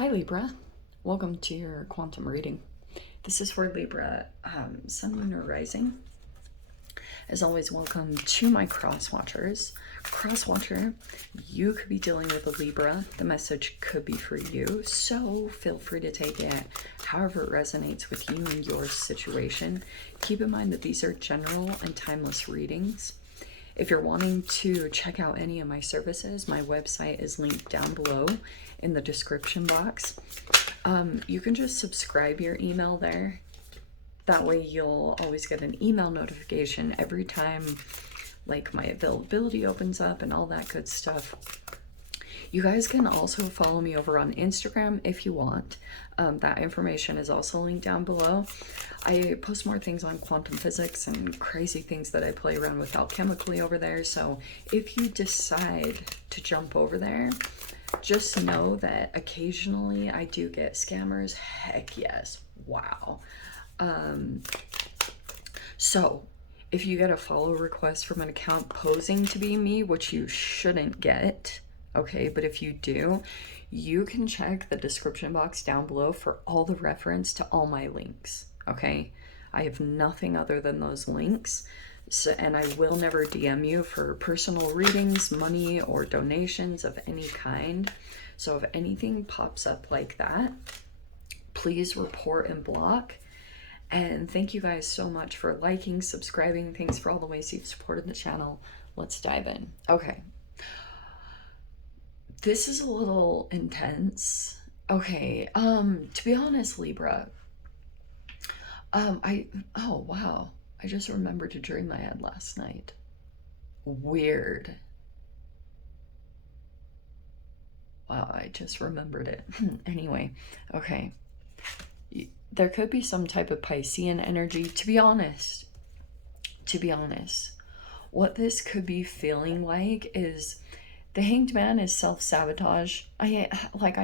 Hi Libra, welcome to your quantum reading. This is for Libra, Sun, Moon, or Rising. As always, welcome to my cross watchers. Cross watcher, you could be dealing with a Libra. The message could be for you, so feel free to take it however it resonates with you and your situation. Keep in mind that these are general and timeless readings. If you're wanting to check out any of my services, my website is linked down below in the description box. You can just subscribe your email there. That way you'll always get an email notification every time like my availability opens up and all that good stuff. You guys can also follow me over on Instagram if you want. That information is also linked down below. I post more things on quantum physics and crazy things that I play around with alchemically over there. So if you decide to jump over there, just know that occasionally I do get scammers. Heck yes. Wow. So if you get a follow request from an account posing to be me, which you shouldn't get, okay, but if you do, you can check the description box down below for all the reference to all my links, okay? I have nothing other than those links. So, and I will never DM you for personal readings, money, or donations of any kind. So if anything pops up like that, please report and block. And thank you guys so much for liking, subscribing. Thanks for all the ways you've supported the channel. Let's dive in. Okay. This is a little intense. Okay, to be honest, Libra, oh wow, I just remembered a dream I had last night. Weird. Wow, I just remembered it. Anyway, okay. There could be some type of Piscean energy. To be honest, what this could be feeling like is the Hanged Man is self-sabotage. I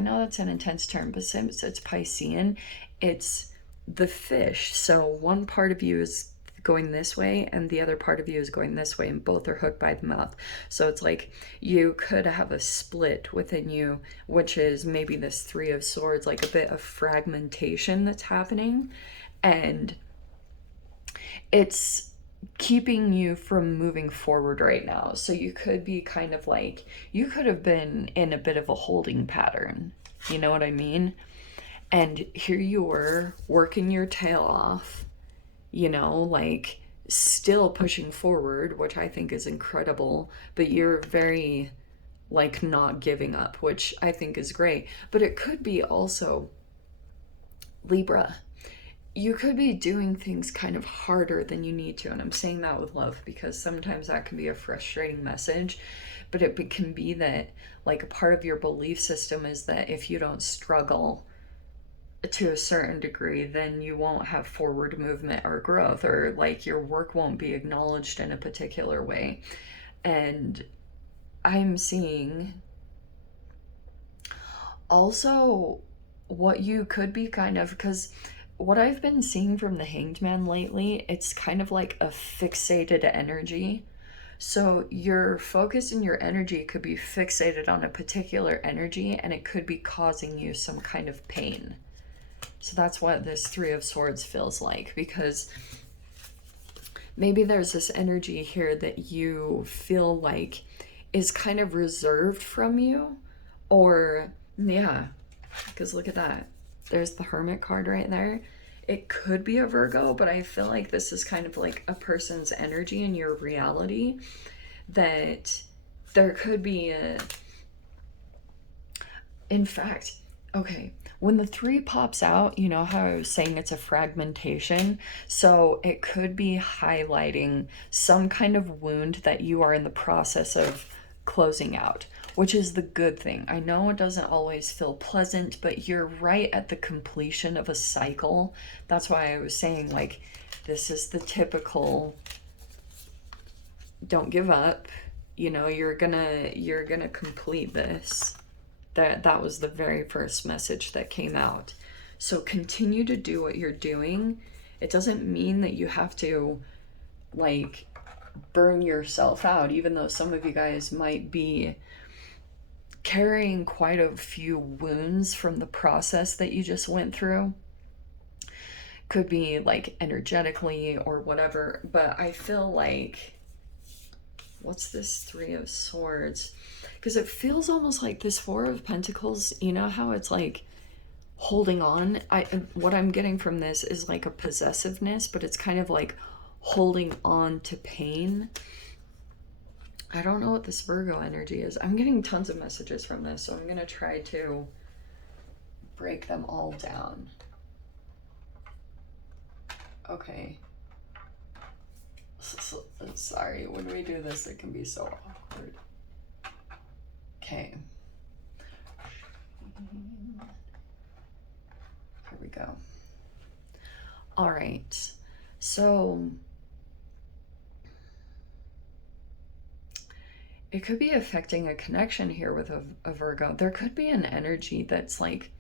know that's an intense term, but since it's Piscean, it's the fish. So one part of you is going this way and the other part of you is going this way, and both are hooked by the mouth. So it's like you could have a split within you, which is maybe this Three of Swords, like a bit of fragmentation that's happening, and it's keeping you from moving forward right now. So you could be kind of like, you could have been in a bit of a holding pattern, you know what I mean? And here you were working your tail off, you know, like still pushing forward, which I think is incredible, but you're very like not giving up, which I think is great. But it could be also, Libra, you could be doing things kind of harder than you need to. And I'm saying that with love because sometimes that can be a frustrating message, but it can be that like a part of your belief system is that if you don't struggle to a certain degree, then you won't have forward movement or growth, or like your work won't be acknowledged in a particular way. And I'm seeing also what you could be kind of, because what I've been seeing from the Hanged Man lately, it's kind of like a fixated energy. So your focus and your energy could be fixated on a particular energy, and it could be causing you some kind of pain. So that's what this Three of Swords feels like, because maybe there's this energy here that you feel like is kind of reserved from you, or yeah, because look at that. There's the Hermit card right there. It could be a Virgo, but I feel like this is kind of like a person's energy in your reality, that there could be a, in fact, okay, when the 3 pops out, you know how I was saying it's a fragmentation? So it could be highlighting some kind of wound that you are in the process of closing out, which is the good thing. I know it doesn't always feel pleasant, but you're right at the completion of a cycle. That's why I was saying, like, this is the typical don't give up. You know, you're gonna complete this. That was the very first message that came out. So continue to do what you're doing. It doesn't mean that you have to like burn yourself out, even though some of you guys might be carrying quite a few wounds from the process that you just went through. Could be like energetically or whatever, but I feel like, what's this Three of Swords? Because it feels almost like this Four of Pentacles, you know how it's like holding on. What I'm getting from this is like a possessiveness, but it's kind of like holding on to pain. I don't know what this Virgo energy is. I'm getting tons of messages from this, so I'm going to try to break them all down. Okay. Sorry, when we do this, it can be so awkward. Okay. Here we go. All right. So it could be affecting a connection here with a Virgo. There could be an energy that's like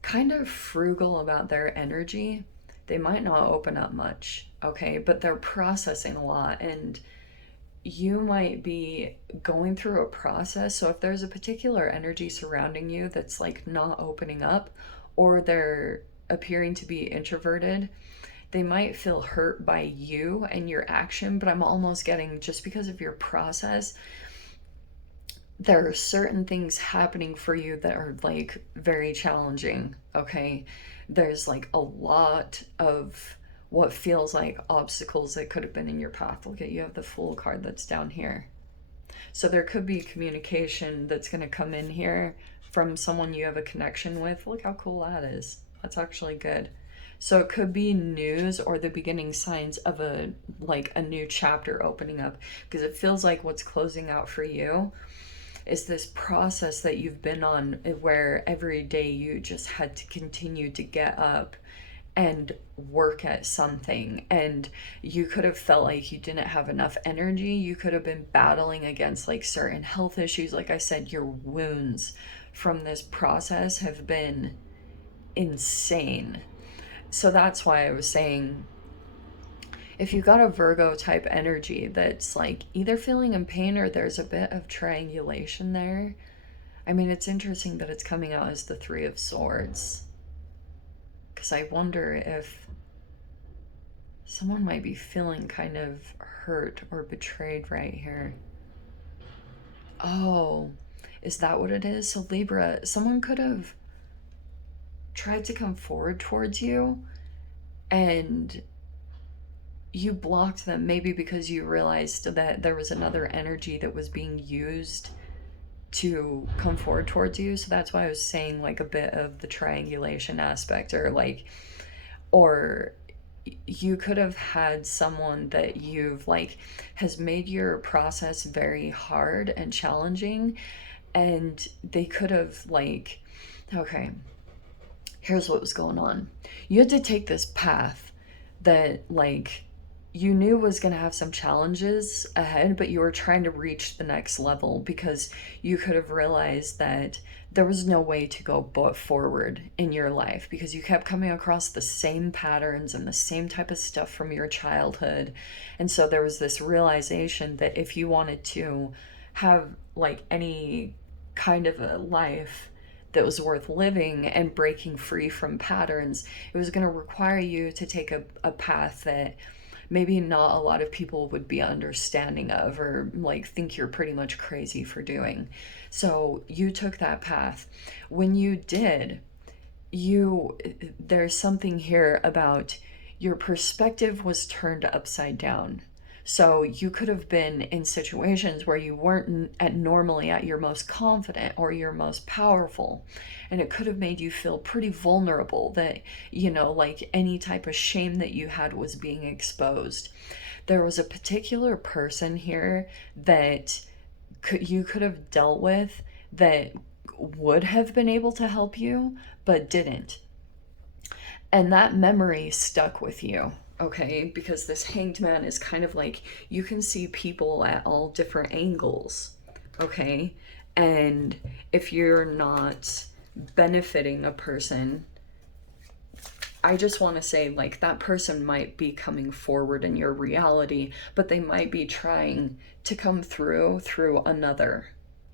kind of frugal about their energy. They might not open up much, okay, but they're processing a lot, and you might be going through a process. So if there's a particular energy surrounding you that's like not opening up, or they're appearing to be introverted, they might feel hurt by you and your action. But I'm almost getting, just because of your process, there are certain things happening for you that are like very challenging, okay? There's like a lot of what feels like obstacles that could have been in your path. Look at, you have the Fool card that's down here. So there could be communication that's going to come in here from someone you have a connection with. Look how cool that is. That's actually good. So it could be news or the beginning signs of a new chapter opening up, because it feels like what's closing out for you is this process that you've been on, where every day you just had to continue to get up and work at something, and you could have felt like you didn't have enough energy. You could have been battling against like certain health issues. Like I said, your wounds from this process have been insane. So that's why I was saying, if you got a Virgo type energy that's like either feeling in pain or there's a bit of triangulation there. I mean, it's interesting that it's coming out as the Three of Swords, because I wonder if someone might be feeling kind of hurt or betrayed right here. Oh, is that what it is? So Libra, someone could have tried to come forward towards you and you blocked them, maybe because you realized that there was another energy that was being used to come forward towards you. So that's why I was saying like a bit of the triangulation aspect, or you could have had someone that you've like has made your process very hard and challenging, and they could have like, okay, here's what was going on. You had to take this path that like you knew was going to have some challenges ahead, but you were trying to reach the next level because you could have realized that there was no way to go but forward in your life, because you kept coming across the same patterns and the same type of stuff from your childhood. And so there was this realization that if you wanted to have like any kind of a life that was worth living and breaking free from patterns, it was going to require you to take a path that maybe not a lot of people would be understanding of, or like think you're pretty much crazy for doing. So you took that path. When you did, there's something here about your perspective was turned upside down. So you could have been in situations where you weren't normally at your most confident or your most powerful. And it could have made you feel pretty vulnerable, that, like any type of shame that you had was being exposed. There was a particular person here that you could have dealt with that would have been able to help you, but didn't. And that memory stuck with you. Okay, because this Hanged Man is kind of like, you can see people at all different angles, okay? And if you're not benefiting a person, I just want to say, like, that person might be coming forward in your reality, but they might be trying to come through another,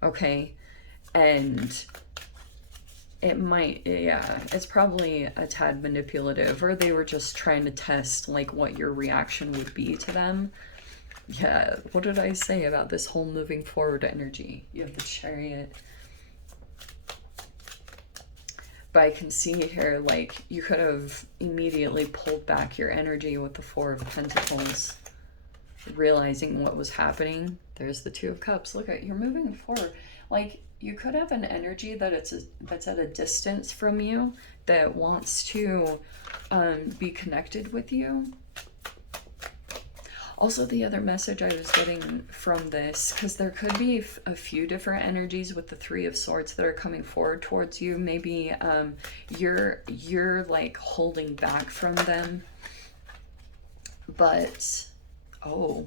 okay? And it might, yeah, it's probably a tad manipulative, or they were just trying to test like what your reaction would be to them. Yeah, what did I say about this whole moving forward energy? You have the Chariot. But I can see here, like, you could have immediately pulled back your energy with the Four of Pentacles, realizing what was happening. There's the Two of Cups. Look at, you're moving forward. Like, you could have an energy that that's at a distance from you, that wants to be connected with you. Also, the other message I was getting from this, because there could be a few different energies with the Three of Swords that are coming forward towards you. Maybe you're like holding back from them. But, oh.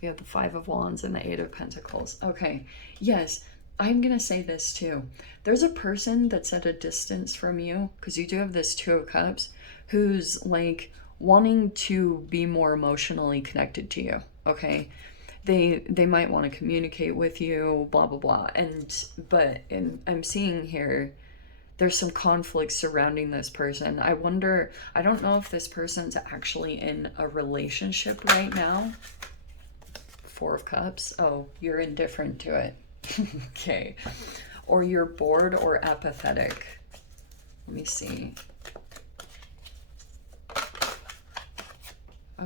We have the Five of Wands and the Eight of Pentacles. Okay, yes, I'm going to say this too. There's a person that's at a distance from you, because you do have this Two of Cups, who's like wanting to be more emotionally connected to you, okay? They might want to communicate with you, blah, blah, blah. But I'm seeing here, there's some conflict surrounding this person. I don't know if this person's actually in a relationship right now. Four of Cups. Oh, you're indifferent to it. Okay. Or you're bored or apathetic. Let me see.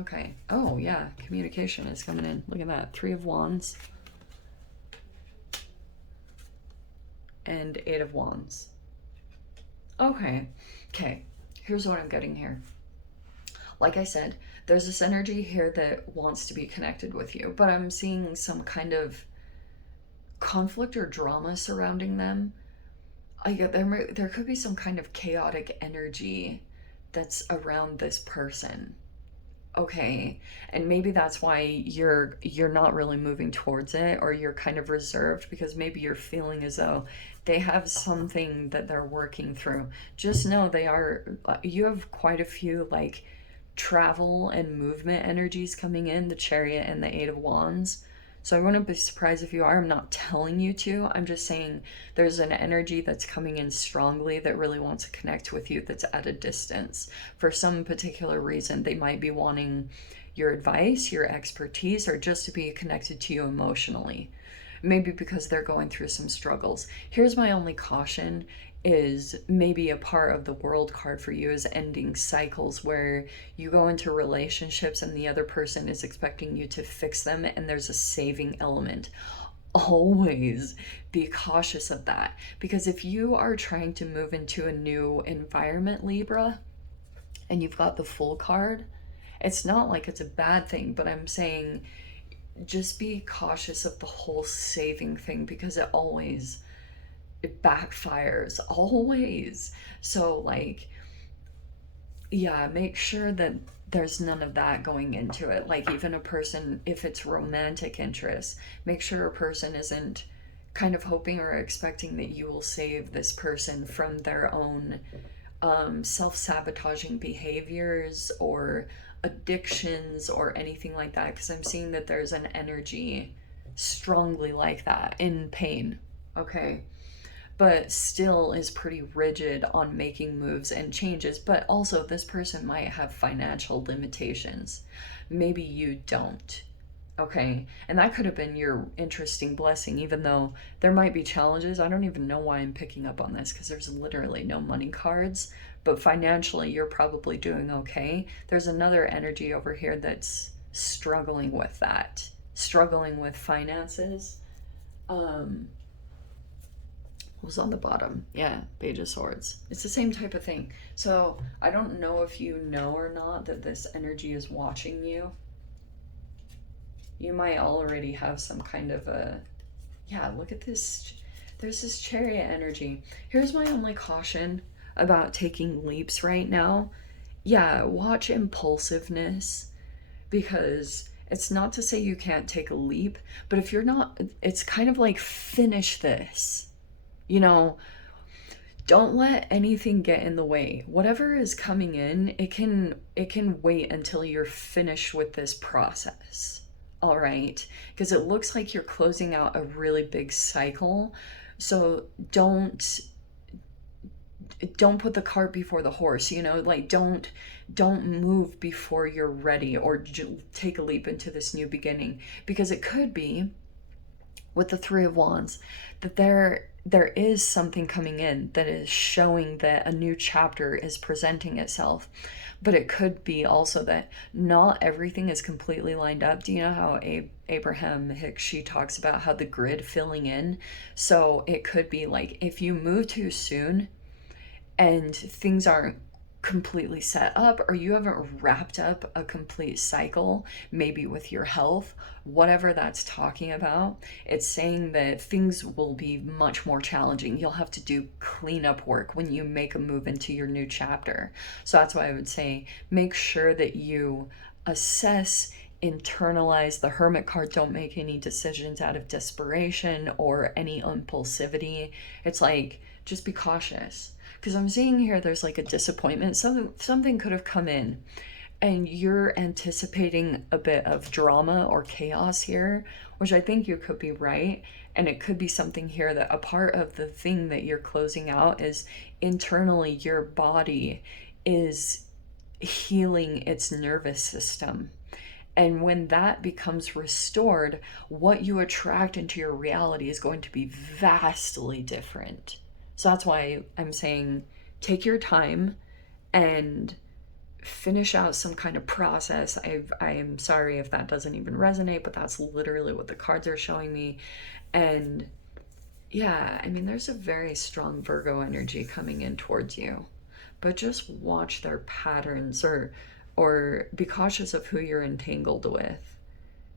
Okay. Oh, yeah. Communication is coming in. Look at that. Three of Wands. And Eight of Wands. Okay. Okay. Here's what I'm getting here. Like I said, there's this energy here that wants to be connected with you, but I'm seeing some kind of conflict or drama surrounding them. There could be some kind of chaotic energy that's around this person. Okay, and maybe that's why you're not really moving towards it, or you're kind of reserved, because maybe you're feeling as though they have something that they're working through. Just know you have quite a few like travel and movement energies coming in, the Chariot and the Eight of Wands. So I wouldn't be surprised if you are. I'm not telling you to. I'm just saying there's an energy that's coming in strongly that really wants to connect with you, that's at a distance. For some particular reason, they might be wanting your advice, your expertise, or just to be connected to you emotionally. Maybe because they're going through some struggles. Here's my only caution, is maybe a part of the World card for you is ending cycles where you go into relationships and the other person is expecting you to fix them, and there's a saving element. Always be cautious of that, because if you are trying to move into a new environment, Libra, and you've got the Fool card, it's not like it's a bad thing, but I'm saying just be cautious of the whole saving thing, because it backfires always. So like, yeah, make sure that there's none of that going into it. Like, even a person, if it's romantic interest, make sure a person isn't kind of hoping or expecting that you will save this person from their own self-sabotaging behaviors or addictions or anything like that, because I'm seeing that there's an energy strongly like that in pain, okay? But still is pretty rigid on making moves and changes. But also, this person might have financial limitations. Maybe you don't. Okay? And that could have been your interesting blessing, even though there might be challenges. I don't even know why I'm picking up on this, because there's literally no money cards. But financially, you're probably doing okay. There's another energy over here that's struggling with that. Struggling with finances. What was on the bottom? Yeah, Page of Swords. It's the same type of thing. So I don't know if you know or not that this energy is watching you. You might already have some kind of a... Yeah, look at this. There's this Chariot energy. Here's my only caution about taking leaps right now. Yeah, watch impulsiveness, because it's not to say you can't take a leap, but if you're not, it's kind of like, finish this. You know, don't let anything get in the way. Whatever is coming in, it can wait until you're finished with this process. all right? Because it looks like you're closing out a really big cycle. So don't put the cart before the horse, you know, like don't move before you're ready, or take a leap into this new beginning, because it could be with the Three of Wands that there is something coming in that is showing that a new chapter is presenting itself. But it could be also that not everything is completely lined up. Do you know how Abraham Hicks, she talks about how the grid filling in? So it could be like if you move too soon and things aren't completely set up, or you haven't wrapped up a complete cycle, maybe with your health, whatever that's talking about, it's saying that things will be much more challenging. You'll have to do cleanup work when you make a move into your new chapter. So that's why I would say make sure that you assess, internalize the Hermit card. Don't make any decisions out of desperation or any impulsivity. It's like, just be cautious, because I'm seeing here there's like a disappointment. Something could have come in and you're anticipating a bit of drama or chaos here, which I think you could be right. And it could be something here that a part of the thing that you're closing out is internally your body is healing its nervous system. And when that becomes restored, what you attract into your reality is going to be vastly different. So that's why I'm saying take your time and finish out some kind of process. I'm sorry if that doesn't even resonate, but that's literally what the cards are showing me. And yeah, I mean, there's a very strong Virgo energy coming in towards you, but just watch their patterns, or be cautious of who you're entangled with,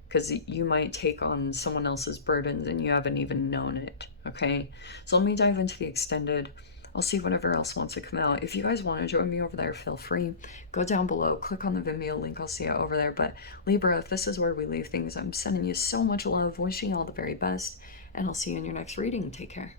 because you might take on someone else's burdens and you haven't even known it. Okay, so let me dive into the extended. I'll see whatever else wants to come out. If you guys want to join me over there, feel free. Go down below, click on the Vimeo link. I'll see you over there. But Libra, if this is where we leave things, I'm sending you so much love, wishing you all the very best, and I'll see you in your next reading. Take care.